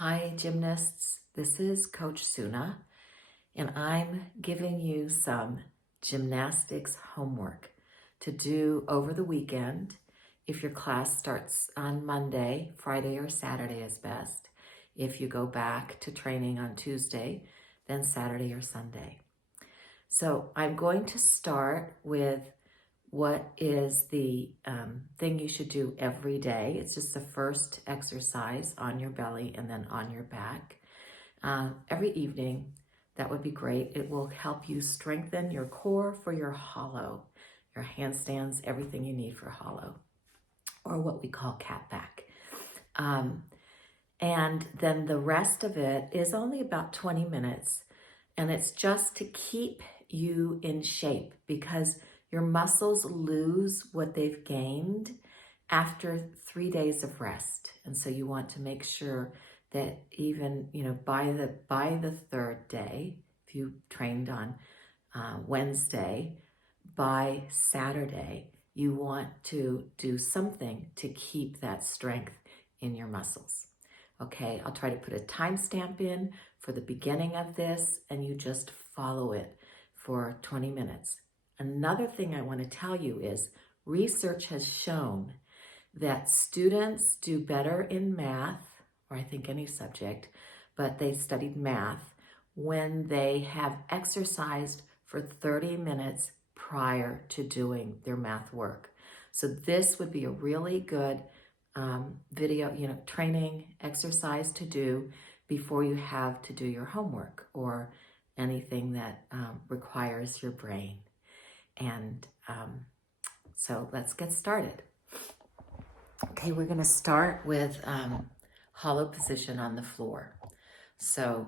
Hi, gymnasts. This is Coach Suna, and I'm giving you some gymnastics homework to do over the weekend. If your class starts on Monday, Friday or Saturday is best. If you go back to training on Tuesday, then Saturday or Sunday. So I'm going to start with what is the thing you should do every day. It's just the first exercise on your belly and then on your back. Every evening, that would be great. It will help you strengthen your core for your hollow, your handstands, everything you need for hollow, or what we call cat back. And then the rest of it is only about 20 minutes, and it's just to keep you in shape because your muscles lose what they've gained after 3 days of rest. And so you want to make sure that even, by the third day, if you trained on Wednesday, by Saturday, you want to do something to keep that strength in your muscles. Okay, I'll try to put a timestamp in for the beginning of this, and you just follow it for 20 minutes. Another thing I want to tell you is research has shown that students do better in math, or I think any subject, but they studied math when they have exercised for 30 minutes prior to doing their math work. So this would be a really good video, training exercise to do before you have to do your homework or anything that requires your brain. And so let's get started. Okay, we're going to start with hollow position on the floor. So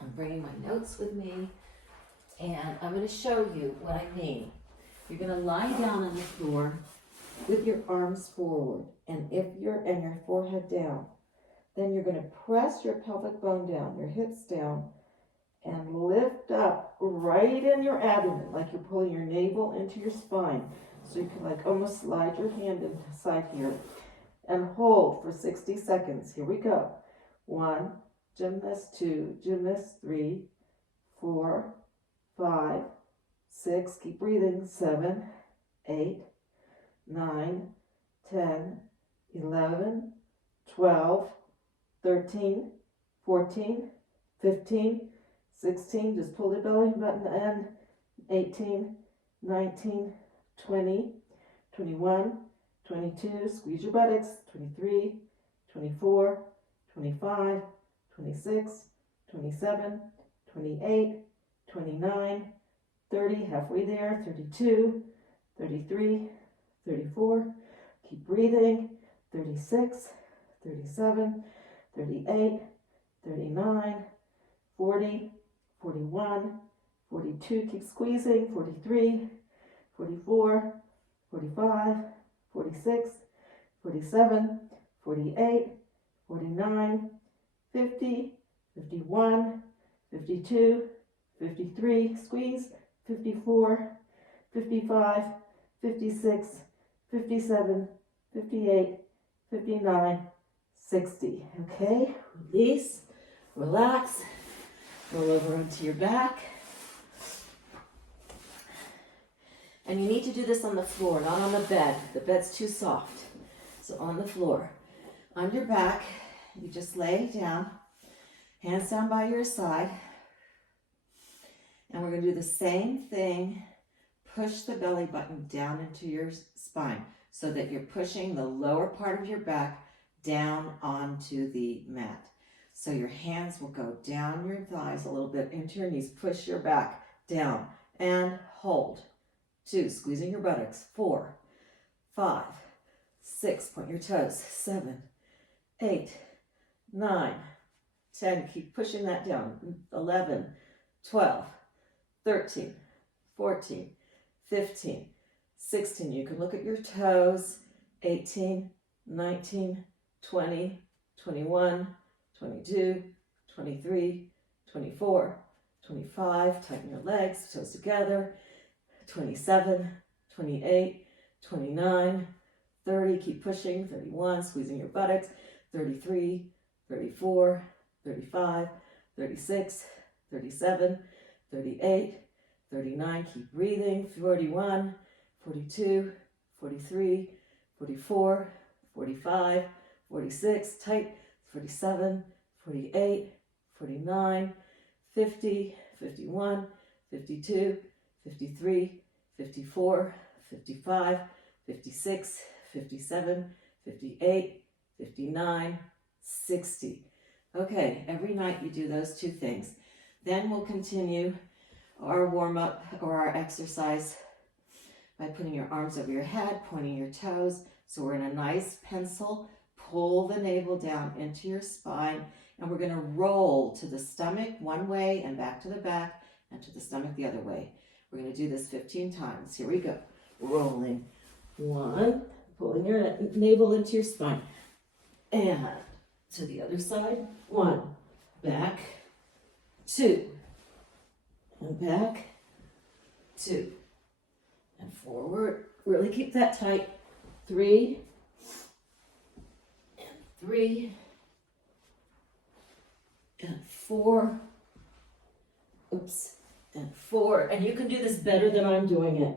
I'm bringing my notes with me, and I'm going to show you what I mean. You're going to lie down on the floor with your arms forward, and your forehead down. Then you're going to press your pelvic bone down, your hips down, and lift up right in your abdomen, like you're pulling your navel into your spine. So you can almost slide your hand inside here and hold for 60 seconds. Here we go. 1, gymnast 2, gymnast 3, 4, 5, 6, keep breathing, 7, 8, 9, 10, 11, 12, 13, 14, 15, 16, just pull the belly button in, 18, 19, 20, 21, 22, squeeze your buttocks, 23, 24, 25, 26, 27, 28, 29, 30, halfway there, 32, 33, 34, keep breathing, 36, 37, 38, 39, 40, 41, 42, keep squeezing, 43, 44, 45, 46, 47, 48, 49, 50, 51, 52, 53, squeeze, 54, 55, 56, 57, 58, 59, 60. Okay, release, relax, roll over onto your back. And you need to do this on the floor, not on the bed. The bed's too soft. So on the floor. On your back, you just lay down, hands down by your side. And we're going to do the same thing. Push the belly button down into your spine so that you're pushing the lower part of your back down onto the mat. So your hands will go down your thighs a little bit into your knees. Push your back down and hold. 2, squeezing your buttocks. 4, 5, 6, point your toes. 7, 8, 9, 10, keep pushing that down. 11, 12, 13, 14, 15, 16. You can look at your toes. 18, 19, 20, 21, 22, 23, 24, 25. Tighten your legs, toes together. 27, 28, 29, 30, keep pushing, 31, squeezing your buttocks, 33, 34, 35, 36, 37, 38, 39, keep breathing, 41, 42, 43, 44, 45, 46, tight, 47, 48, 49, 50, 51, 52, 53, 54, 55, 56, 57, 58, 59, 60. Okay, every night you do those two things. Then we'll continue our warm-up or our exercise by putting your arms over your head, pointing your toes. So we're in a nice pencil. Pull the navel down into your spine, and we're going to roll to the stomach one way and back to the back and to the stomach the other way. We're going to do this 15 times. Here we go. Rolling. 1, pulling your navel into your spine. And to the other side. 1, back, 2, and back, 2, and forward. Really keep that tight. 3, and 3, and 4, oops, and 4, and you can do this better than I'm doing it,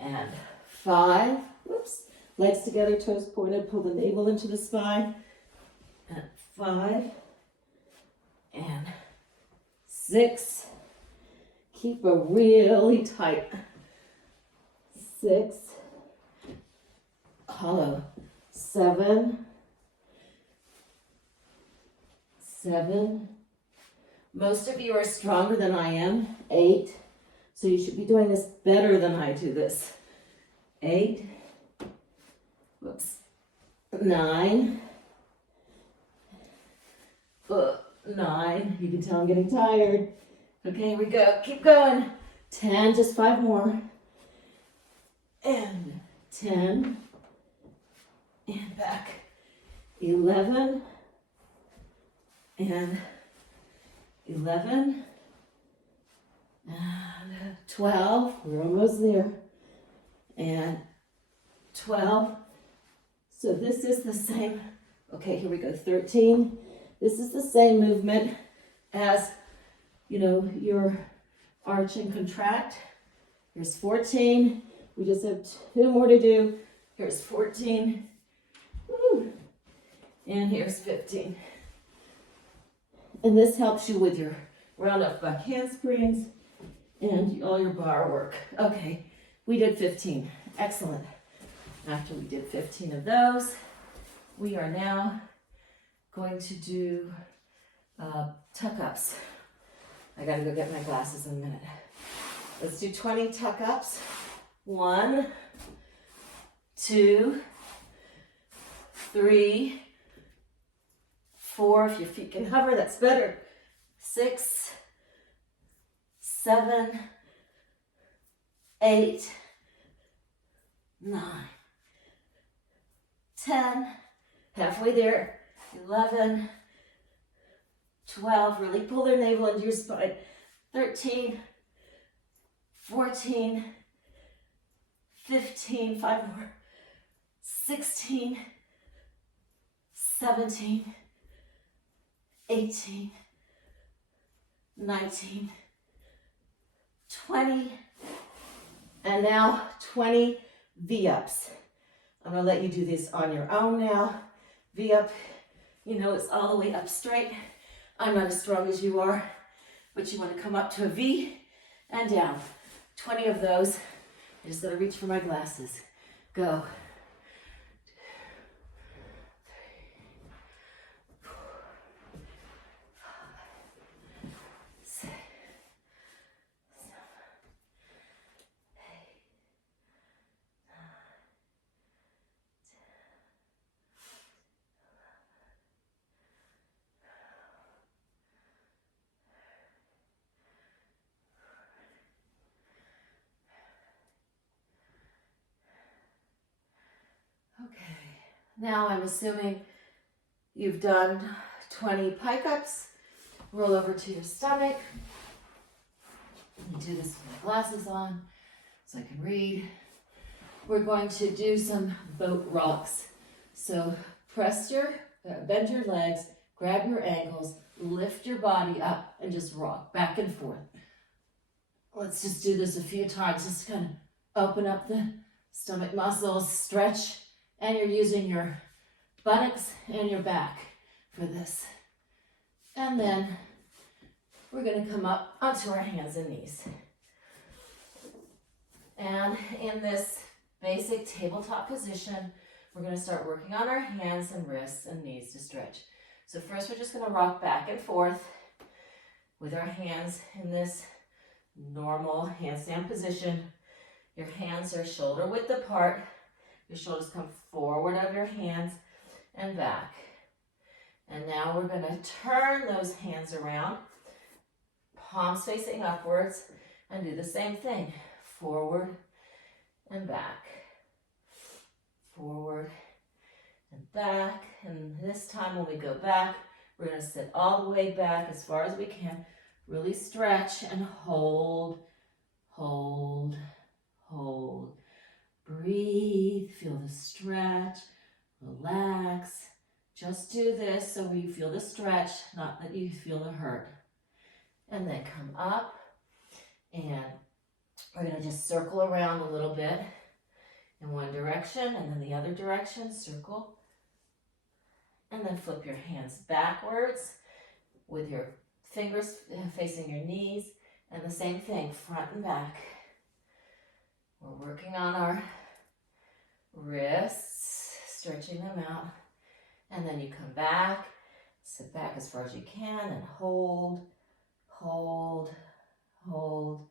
and 5, whoops, legs together, toes pointed, pull the navel into the spine, and 5, and 6, keep a really tight, 6, hollow, 7, 7, most of you are stronger than I am, 8, so you should be doing this better than I do this, 8, whoops, 9, 9, you can tell I'm getting tired, okay, here we go, keep going, 10, just 5 more, and 10, and back, 11, and 11, and 12, we're almost there, and 12, so this is the same, okay, here we go, 13, this is the same movement as, your arch and contract, here's 14, we just have 2 more to do, here's 14, woo, and here's 15. And this helps you with your round up back handsprings and all your bar work. Okay, we did 15. Excellent. After we did 15 of those, we are now going to do tuck-ups. I gotta go get my glasses in a minute. Let's do 20 tuck-ups. 1, 2, 3, 4, if your feet can hover, that's better. 6, 7, 8, 9, 10, halfway there, 11, 12, really pull their navel into your spine, 13, 14, 15, 5 more, 16, 17, 18, 19, 20, and now 20 V-ups. I'm going to let you do this on your own now. V-up, it's all the way up straight. I'm not as strong as you are, but you want to come up to a V and down. 20 of those. I just got to reach for my glasses. Go. 'Now I'm assuming you've done 20 pike ups. Roll over to your stomach. Do this with my glasses on so I can read. We're going to do some boat rocks. So bend your legs, grab your ankles, lift your body up, and just rock back and forth. Let's just do this a few times. Just kind of open up the stomach muscles, stretch, and you're using your buttocks and your back for this. And then we're going to come up onto our hands and knees. And in this basic tabletop position, we're going to start working on our hands and wrists and knees to stretch. So first we're just going to rock back and forth with our hands in this normal handstand position. Your hands are shoulder width apart. Your shoulders come forward of your hands and back. And now we're going to turn those hands around, palms facing upwards, and do the same thing. Forward and back. Forward and back. And this time when we go back, we're going to sit all the way back as far as we can. Really stretch and hold, hold, hold. Breathe, feel the stretch, relax. Just do this so you feel the stretch, not that you feel the hurt. And then come up, and we're going to just circle around a little bit in one direction and then the other direction, circle. And then flip your hands backwards with your fingers facing your knees, and the same thing, front and back. We're working on our wrists, stretching them out. And then you come back, sit back as far as you can, and hold, hold, hold.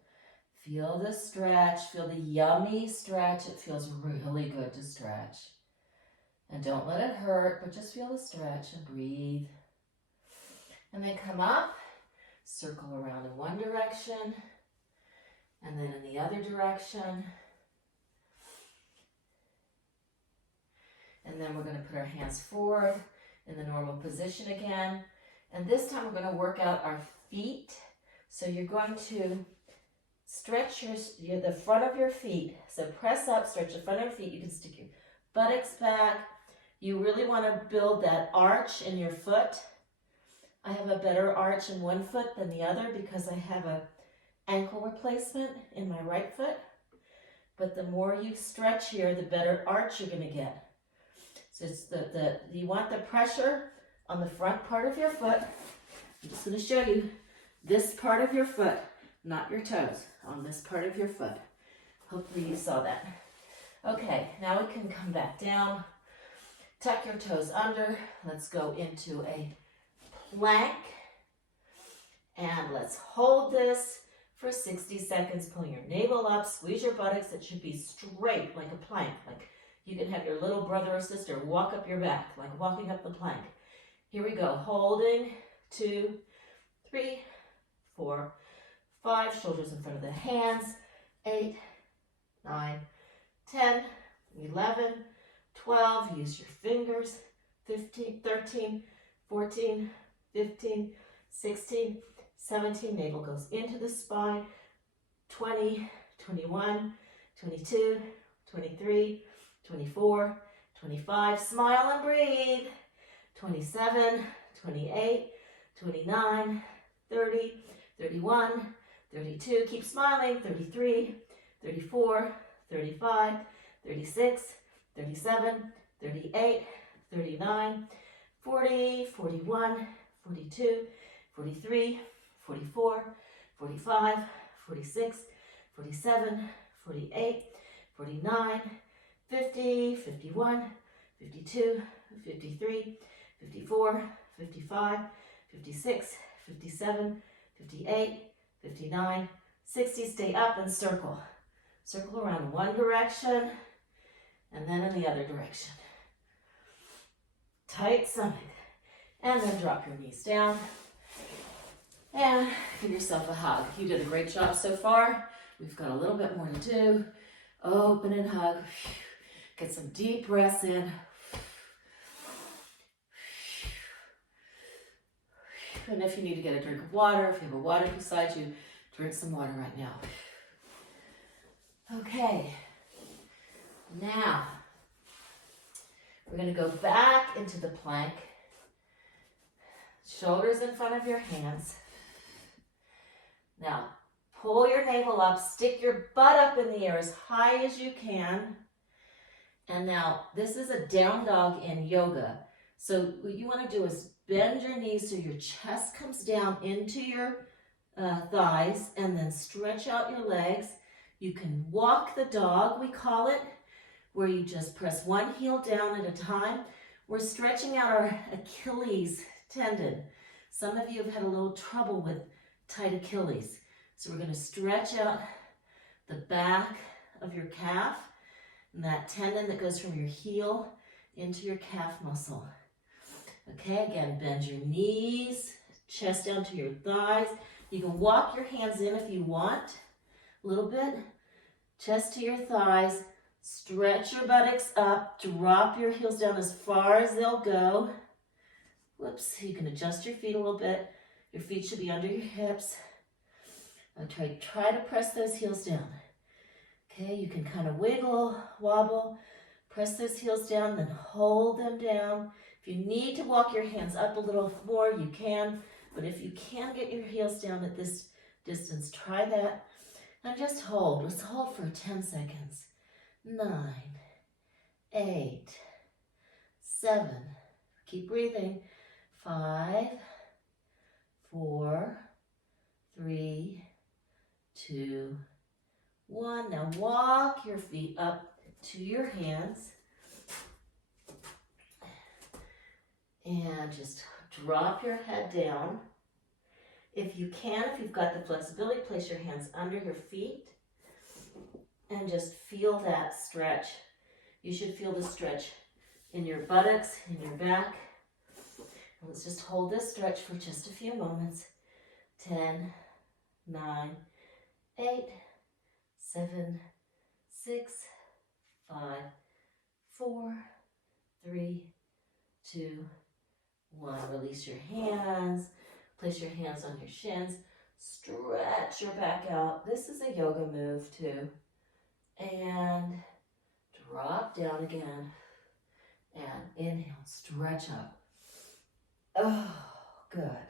Feel the stretch, feel the yummy stretch. It feels really good to stretch. And don't let it hurt, but just feel the stretch and breathe. And then come up, circle around in one direction, and then in the other direction. And then we're going to put our hands forward in the normal position again. And this time we're going to work out our feet. So you're going to stretch the front of your feet. So press up, stretch the front of your feet. You can stick your buttocks back. You really want to build that arch in your foot. I have a better arch in one foot than the other because I have an ankle replacement in my right foot. But the more you stretch here, the better arch you're going to get. So it's you want the pressure on the front part of your foot. I'm just going to show you this part of your foot, not your toes, on this part of your foot. Hopefully you saw that. Okay, now we can come back down. Tuck your toes under. Let's go into a plank. And let's hold this for 60 seconds. Pull your navel up, squeeze your buttocks. It should be straight like a plank. Like you can have your little brother or sister walk up your back, like walking up the plank. Here we go. Holding, 2, 3, 4, 5. Shoulders in front of the hands. 8, 9, 10, 11, 12. Use your fingers. 15, 13, 14, 15, 16, 17. Navel goes into the spine. 20, 21, 22, 23, 24, 25. Smile and breathe. 27, 28, 29, 30, 31, 32. Keep smiling. 33, 34, 35, 36, 37, 38, 39, 40, 41, 42, 43, 44, 45, 46, 47, 48, 49, 50, 51, 52, 53, 54, 55, 56, 57, 58, 59, 60. Stay up and circle. Circle around one direction and then in the other direction. Tight stomach. And then drop your knees down. And give yourself a hug. You did a great job so far. We've got a little bit more to do. Open and hug. Get some deep breaths in. And if you need to get a drink of water, if you have a water beside you, drink some water right now. Okay. Now, we're going to go back into the plank. Shoulders in front of your hands. Now, pull your navel up, stick your butt up in the air as high as you can. And now, this is a down dog in yoga. So what you want to do is bend your knees so your chest comes down into your thighs, and then stretch out your legs. You can walk the dog, we call it, where you just press one heel down at a time. We're stretching out our Achilles tendon. Some of you have had a little trouble with tight Achilles. So we're going to stretch out the back of your calf and that tendon that goes from your heel into your calf muscle. Okay, again, bend your knees, chest down to your thighs. You can walk your hands in if you want, a little bit. Chest to your thighs. Stretch your buttocks up. Drop your heels down as far as they'll go. Whoops, you can adjust your feet a little bit. Your feet should be under your hips. Try to press those heels down. Okay, you can kind of wiggle, wobble, press those heels down, then hold them down. If you need to walk your hands up a little more, you can. But if you can get your heels down at this distance, try that. And just hold. Let's hold for 10 seconds. 9, 8, 7. Keep breathing. 5, 4, 3, 2, 1. Now walk your feet up to your hands. And just drop your head down. If you can, if you've got the flexibility, place your hands under your feet and just feel that stretch. You should feel the stretch in your buttocks, in your back. Let's just hold this stretch for just a few moments. 10, 9, 8, 7, 6, 5, 4, 3, 2, 1. Release your hands. Place your hands on your shins. Stretch your back out. This is a yoga move too. And drop down again. And inhale, stretch up. Oh, good.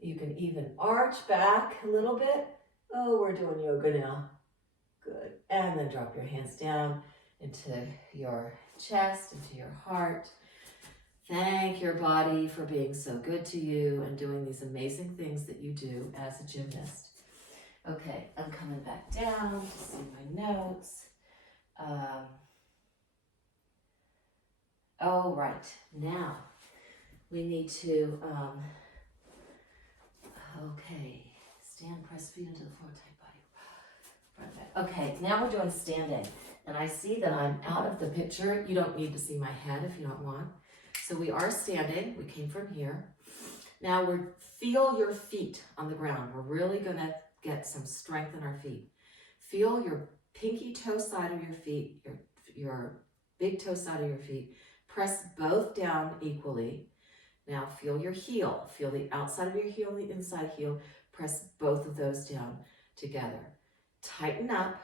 You can even arch back a little bit. Oh, we're doing yoga now. Good. And then drop your hands down into your chest, into your heart. Thank your body for being so good to you and doing these amazing things that you do as a gymnast. Okay, I'm coming back down to see my notes. Oh, right. Now, we need to, okay, stand, press feet into the floor, tight body. Front back. Okay, now we're doing standing. And I see that I'm out of the picture. You don't need to see my head if you don't want. So we are standing. We came from here. Now feel your feet on the ground. We're really going to get some strength in our feet. Feel your pinky toe side of your feet, your big toe side of your feet. Press both down equally. Now feel your heel. Feel the outside of your heel, the inside heel. Press both of those down together. Tighten up.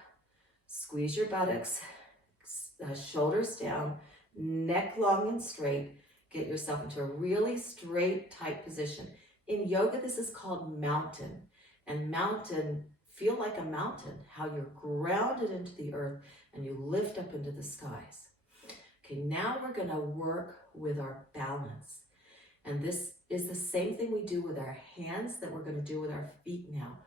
Squeeze your buttocks. Shoulders down. Neck long and straight. Get yourself into a really straight, tight position. In yoga, this is called mountain. And mountain, feel like a mountain, how you're grounded into the earth and you lift up into the skies. Okay, now we're going to work with our balance. And this is the same thing we do with our hands that we're going to do with our feet now.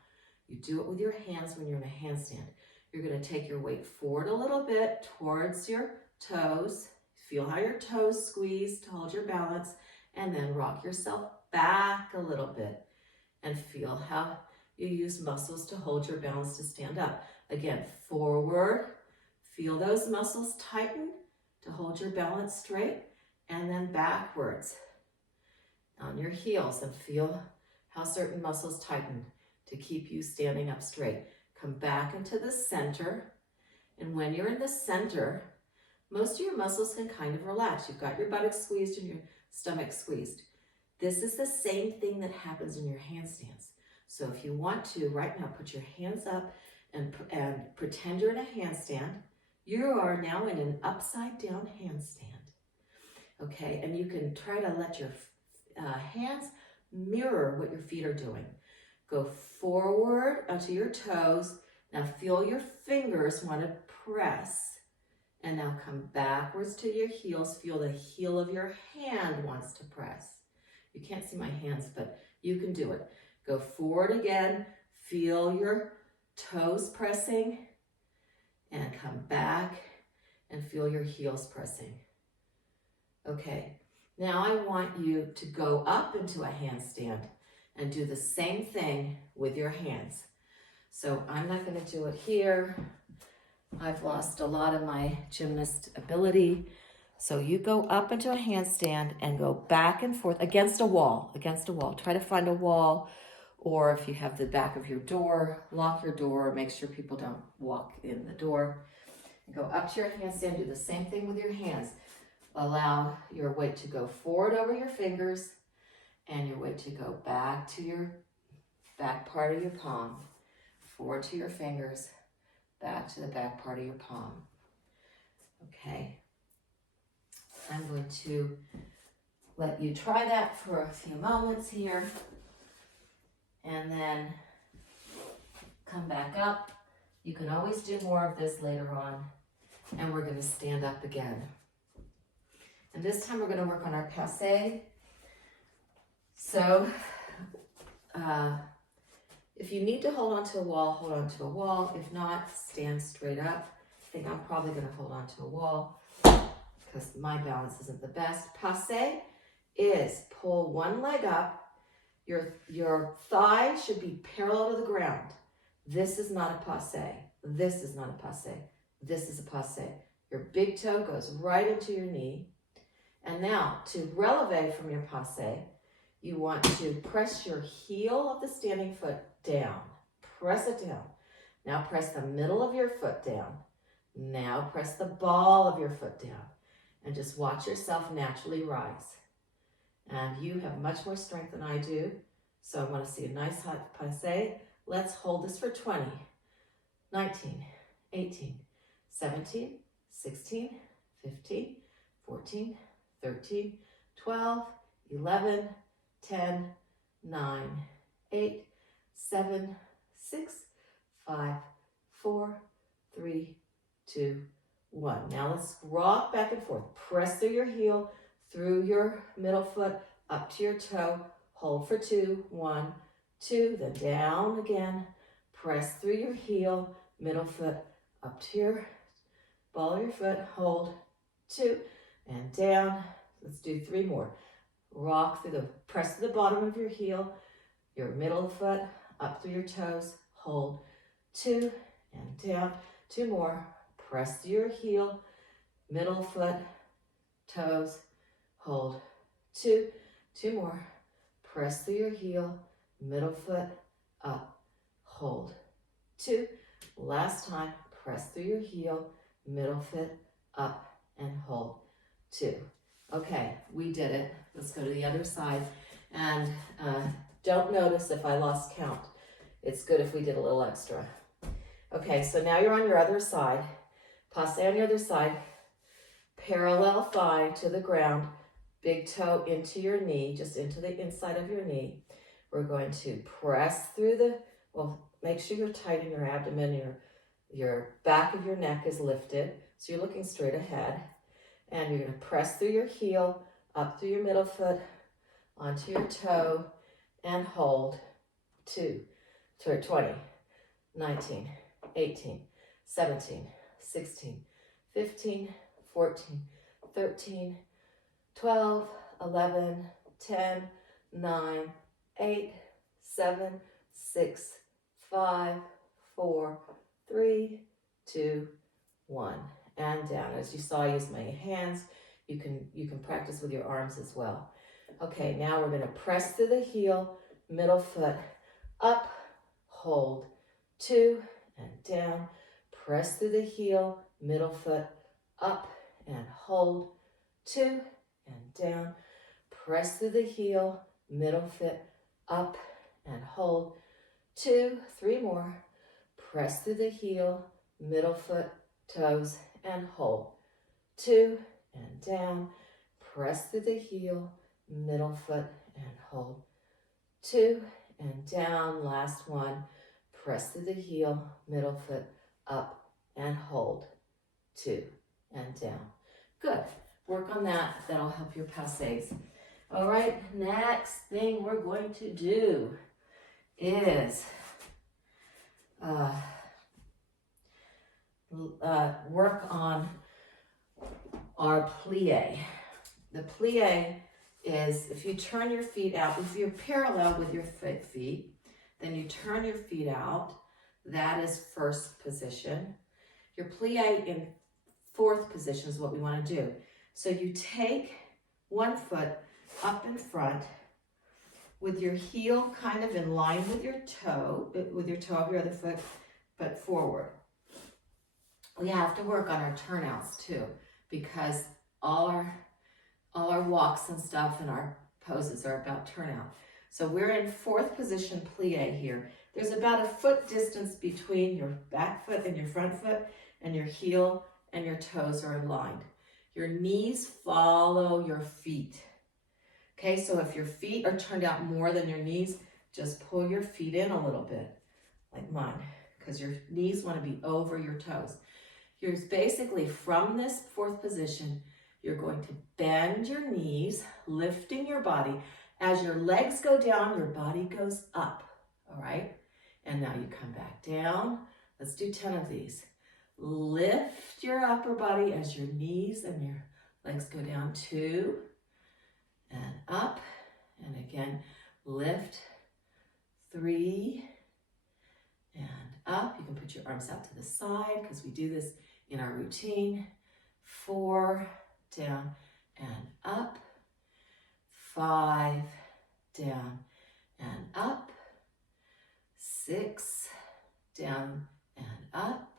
You do it with your hands when you're in a handstand. You're going to take your weight forward a little bit towards your toes. Feel how your toes squeeze to hold your balance, and then rock yourself back a little bit and feel how you use muscles to hold your balance to stand up. Again, forward, feel those muscles tighten to hold your balance straight, and then backwards on your heels and feel how certain muscles tighten to keep you standing up straight. Come back into the center, and when you're in the center, most of your muscles can kind of relax. You've got your buttocks squeezed and your stomach squeezed. This is the same thing that happens in your handstands. So if you want to, right now, put your hands up and pretend you're in a handstand. You are now in an upside down handstand. Okay, and you can try to let your hands mirror what your feet are doing. Go forward onto your toes. Now feel your fingers want to press. And now come backwards to your heels. Feel the heel of your hand wants to press. You can't see my hands, but you can do it. Go forward again. Feel your toes pressing. And come back and feel your heels pressing. Okay, now I want you to go up into a handstand and do the same thing with your hands. So I'm not going to do it here. I've lost a lot of my gymnast ability. So you go up into a handstand and go back and forth against a wall, Try to find a wall, or if you have the back of your door, lock your door, make sure people don't walk in the door. And go up to your handstand, do the same thing with your hands. Allow your weight to go forward over your fingers and your weight to go back to your back part of your palm, forward to your fingers, back to the back part of your palm. Okay. I'm going to let you try that for a few moments here and then come back up. You can always do more of this later on, and we're going to stand up again. And this time we're going to work on our passe. So if you need to hold on to a wall, hold on to a wall. If not, stand straight up. I think I'm probably going to hold on to a wall because my balance isn't the best. Passe is pull one leg up. Your thigh should be parallel to the ground. This is not a passe. This is not a passe. This is a passe. Your big toe goes right into your knee. And now, to releve from your passe, you want to press your heel of the standing foot down. Press it down. Now press the middle of your foot down. Now press the ball of your foot down. And just watch yourself naturally rise. And you have much more strength than I do. So I want to see a nice hot passe. Let's hold this for 20, 19, 18, 17, 16, 15, 14, 13, 12, 11, 10, 9, 8, 7, 6, 5, 4, 3, 2, 1. Now let's rock back and forth. Press through your heel, through your middle foot, up to your toe. Hold for 2, 1, 2, then down again. Press through your heel, middle foot, up to your ball of your foot. Hold, 2, and down. Let's do 3 more. Rock through press to the bottom of your heel, your middle foot, up through your toes. Hold, 2, and down. 2 more. Press through your heel, middle foot, toes. Hold, 2. 2 more. Press through your heel, middle foot, up. Hold, 2. Last time. Press through your heel, middle foot, up, and hold, 2. Okay, we did it. Let's go to the other side. And don't notice if I lost count. It's good if we did a little extra. Okay, so now you're on your other side. Passe on your other side. Parallel thigh to the ground. Big toe into your knee, just into the inside of your knee. We're going to press through make sure you're tight in your abdomen. Your back of your neck is lifted, so you're looking straight ahead. And you're going to press through your heel, up through your middle foot, onto your toe, and hold. 20, 19, 18, 17, 16, 15, 14, 13, 12, 11, 10, 9, 8, 7, 6, 5, 4, 3, 2, 1. And down. As you saw, I use my hands. You can practice with your arms as well. Okay, now we're going to press through the heel, middle foot, up, hold, 2, and down. Press through the heel, middle foot, up, and hold, 2, and down. Press through the heel, middle foot, up, and hold, 2, 3 more. Press through the heel, middle foot, toes, and hold, 2, and down. Press through the heel, middle foot, and hold, 2, and down. Last one. Press through the heel, middle foot up and hold. 2, and down. Good. Work on that. That'll help your passes. All right, next thing we're going to do is work on our plie. The plie is if you turn your feet out, if you're parallel with your feet, then you turn your feet out. That is first position. Your plie in fourth position is what we want to do. So you take one foot up in front with your heel kind of in line with your toe of your other foot, but forward. We have to work on our turnouts too, because all our walks and stuff and our poses are about turnout. So we're in fourth position plie here. There's about a foot distance between your back foot and your front foot, and your heel and your toes are aligned. Your knees follow your feet. Okay, so if your feet are turned out more than your knees, just pull your feet in a little bit, like mine, because your knees want to be over your toes. You're basically from this fourth position, you're going to bend your knees, lifting your body. As your legs go down, your body goes up, all right? And now you come back down. Let's do 10 of these. Lift your upper body as your knees and your legs go down. 2, and up, and again, lift. 3, and up. You can put your arms out to the side because we do this in our routine. 4, down and up. 5, down and up. 6, down and up.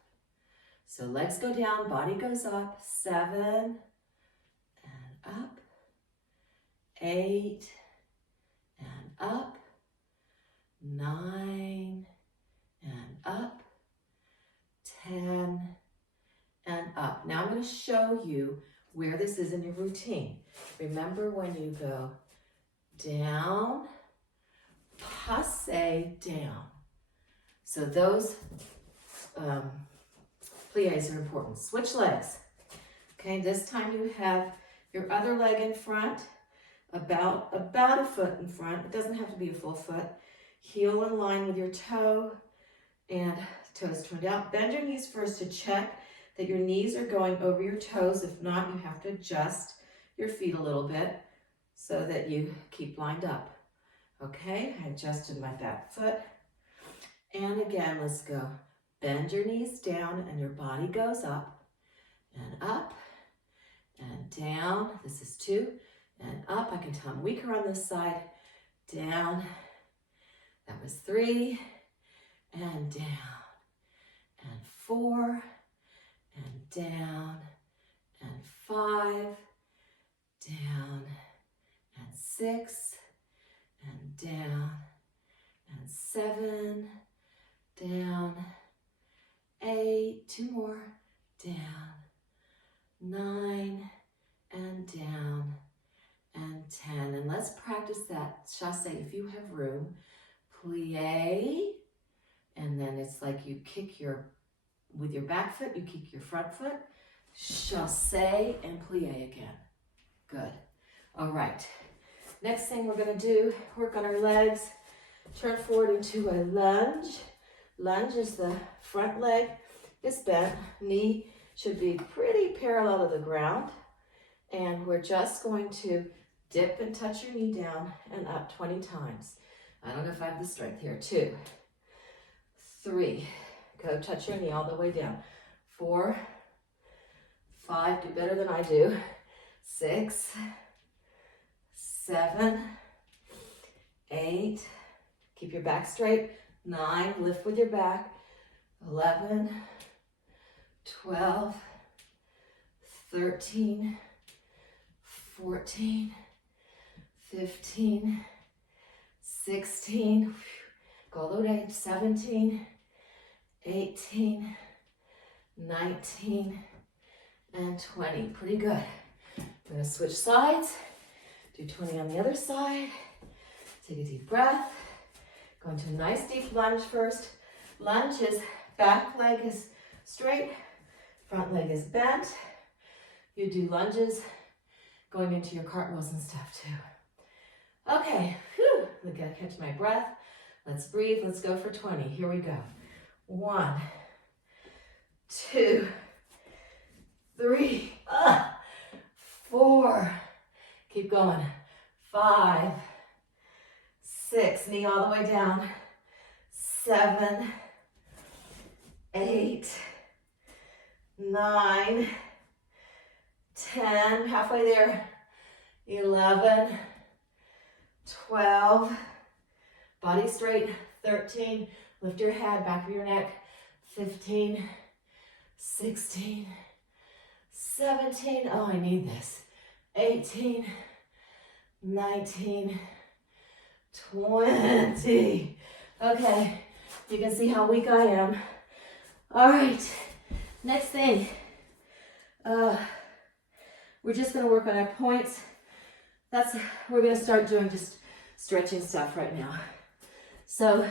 So legs go down, body goes up. 7, and up. 8, and up. 9, and up. 10, and up. Now I'm going to show you where this is in your routine. Remember when you go down, passe, down. So those plies are important. Switch legs. Okay, this time you have your other leg in front, about a foot in front. It doesn't have to be a full foot. Heel in line with your toe and toes turned out. Bend your knees first to check that your knees are going over your toes. If not, you have to adjust your feet a little bit so that you keep lined up. Okay, I adjusted my back foot. And again, let's go. Bend your knees down and your body goes up and up and down. This is 2, and up. I can tell I'm weaker on this side. Down. That was 3, and down. And 4, and down. And 5, down. And 6, and down. And 7, down. 8, 2 more, down. 9, and down. And 10. And let's practice that chasse if you have room. Plie, and then it's like you kick with your back foot, you kick your front foot. Chasse and plie again. Good. All right. Next thing we're going to do, work on our legs. Turn forward into a lunge. Lunge is the front leg is bent. Knee should be pretty parallel to the ground. And we're just going to dip and touch your knee down and up 20 times. I don't know if I have the strength here. 2, 3, go touch your knee all the way down. 4, 5, do better than I do. 6, 7, 8, keep your back straight. 9, lift with your back. 11, 12, 13, 14, 15, 16, go all the way, 17, 18, 19, and 20. Pretty good. I'm going to switch sides, do 20 on the other side. Take a deep breath. Go into a nice deep lunge first. Lunge is back leg is straight, front leg is bent. You do lunges going into your cartwheels and stuff too. Okay, whew, I gotta catch my breath. Let's breathe, let's go for 20. Here we go. 1, 2, 3, 4. Keep going. 5, 6, knee all the way down. 7, 8, 9, 10, halfway there. 11, 12, body straight. 13, lift your head, back of your neck. 15, 16, 17, oh, I need this. 18, 19, 20. Okay, you can see how weak I am. All right, next thing. We're just gonna work on our points. We're gonna start doing just stretching stuff right now. So,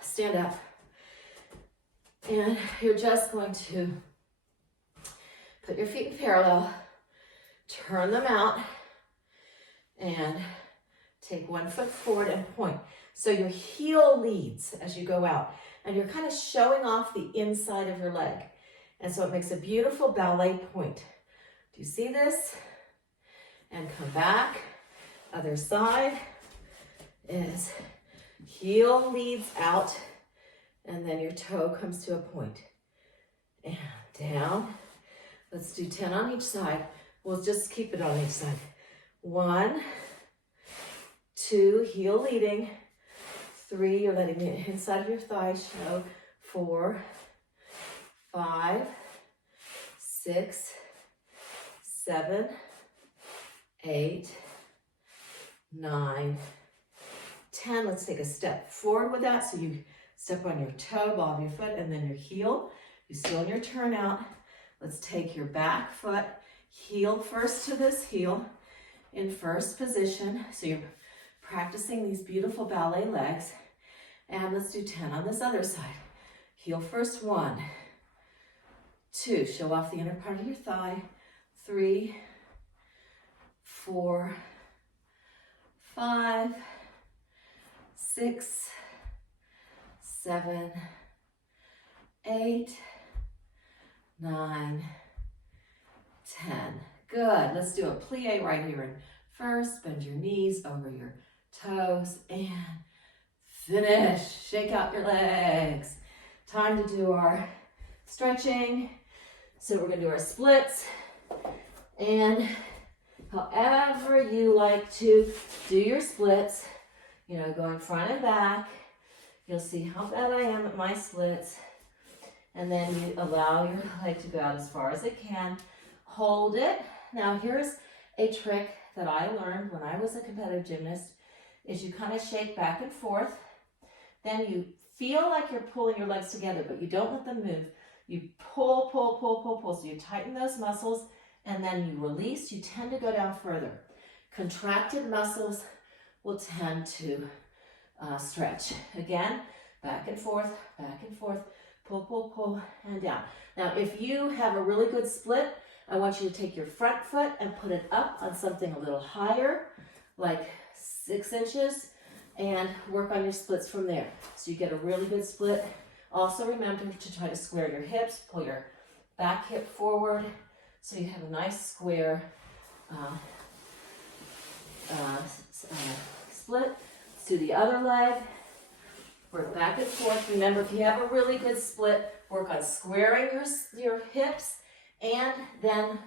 stand up. And you're just going to put your feet in parallel, turn them out, and take one foot forward and point. So your heel leads as you go out, and you're kind of showing off the inside of your leg. And so it makes a beautiful ballet point. Do you see this? And come back. Other side is heel leads out, and then your toe comes to a point. And down. Let's do 10 on each side. We'll just keep it on each side. 1, 2, heel leading. 3, you're letting the inside of your thigh show. 4, 5, 6, 7, 8, 9, 10. Let's take a step forward with that. So you step on your toe, ball of your foot, and then your heel. You still in your turn out. Let's take your back foot, heel first to this heel in first position. So you're practicing these beautiful ballet legs. And let's do 10 on this other side. Heel first, 1, 2, show off the inner part of your thigh. 3, 4, 5, 6, 7, 8, 9, 10. Good. Let's do a plie right here. And first, bend your knees over your toes and finish. Shake out your legs. Time to do our stretching. So we're going to do our splits. And however you like to do your splits, you know, going front and back. You'll see how bad I am at my splits. And then you allow your leg to go out as far as it can. Hold it. Now here's a trick that I learned when I was a competitive gymnast, is you kind of shake back and forth. Then you feel like you're pulling your legs together, but you don't let them move. You pull, pull, pull, pull, pull. So you tighten those muscles and then you release. You tend to go down further. Contracted muscles will tend to stretch. Again, back and forth, pull, pull, pull, and down. Now, if you have a really good split, I want you to take your front foot and put it up on something a little higher, like 6 inches, and work on your splits from there. So you get a really good split. Also remember to try to square your hips, pull your back hip forward, so you have a nice square split. Let's do the other leg. Work back and forth. Remember, if you have a really good split, work on squaring your hips, and then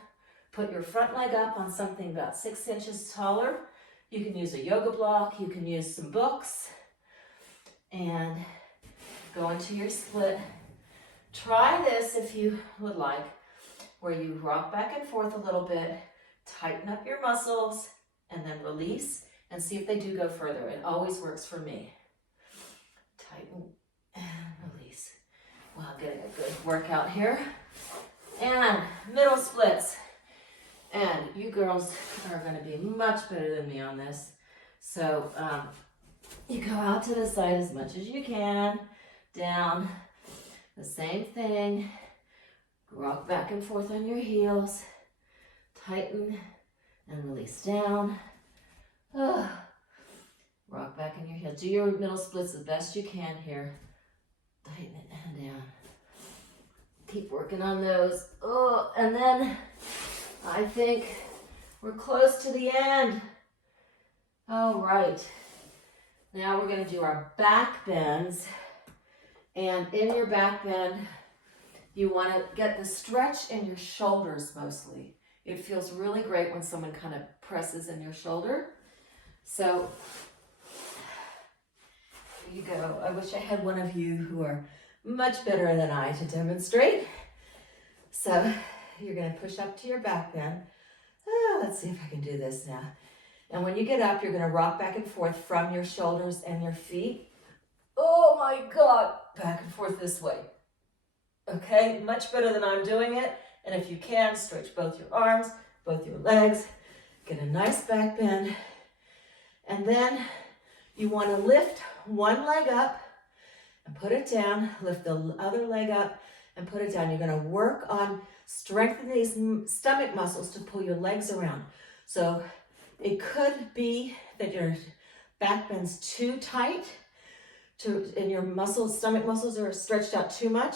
put your front leg up on something about 6 inches taller. You can use a yoga block, you can use some books, and go into your split. Try this if you would like, where you rock back and forth a little bit, tighten up your muscles, and then release, and see if they do go further. It always works for me. Tighten and release. Well, I'm getting a good workout here. And middle splits. And you girls are going to be much better than me on this. So you go out to the side as much as you can, down, the same thing. Rock back and forth on your heels, tighten and release down. Rock back in your heels. Do your middle splits the best you can here. Tighten it and down. Keep working on those. And then I think we're close to the end. All right. Now we're going to do our back bends. And in your back bend, you want to get the stretch in your shoulders mostly. It feels really great when someone kind of presses in your shoulder. So here you go. I wish I had one of you who are much better than I to demonstrate. So you're going to push up to your back bend. Let's see if I can do this now. And when you get up, you're going to rock back and forth from your shoulders and your feet. Oh my God. Back and forth this way. Okay, much better than I'm doing it. And if you can, stretch both your arms, both your legs, get a nice back bend. And then you want to lift one leg up and put it down, lift the other leg up and put it down. You're going to work on strengthening these stomach muscles to pull your legs around. So it could be that your back bend's too tight and your muscles, stomach muscles are stretched out too much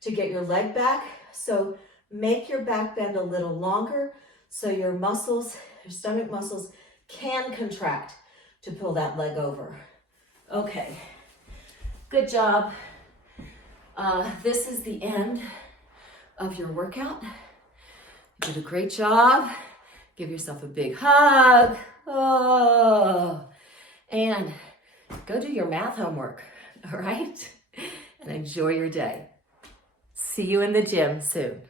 to get your leg back. So make your back bend a little longer so your muscles, your stomach muscles can contract to pull that leg over. Okay, good job. This is the end of your workout. You did a great job. Give yourself a big hug. And go do your math homework, all right? And enjoy your day. See you in the gym soon.